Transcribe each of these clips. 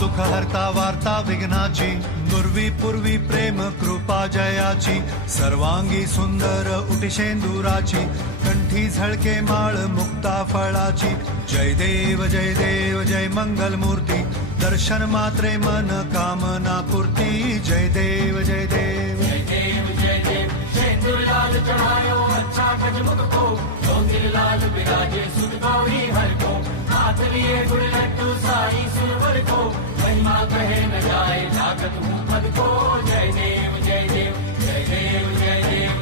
दुःख हरता वार्ता विघ्नाची, नुरवी पूर्वी प्रेम कृपा जयाची, सर्वांगी सुंदर उटी शेंदुराची, कंठी झळके माळ मुक्ता फळाची. जय देव जय मंगल मूर्ती, दर्शन मात्रे मन कामना पूर्ती. जय देव जय देव शेंदूर लाल चढ़ायो अच्छा गजमुख को, चौंदिल लाल बिराजे सुत गौरी हर को, हाथ लिए गुड़ लड्डू साई सुरवर को, महिमा कहे न जाए जागत हूँ पद को. जय देव जय देव जय देव जय देव.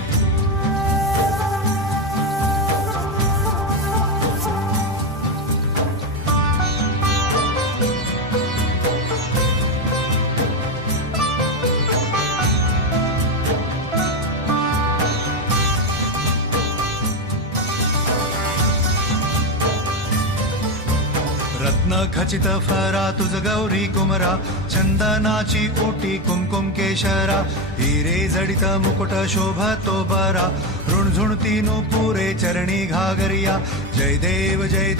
रत्न खचित फरा तुझ गौरी कुमरा, चंदनाची ओटी कुमकुम केशरा, हिरे जडित मुकुट शोभतो बरा, ऋणझुणती नुपुरे चरणी घागरिया. जय देव जय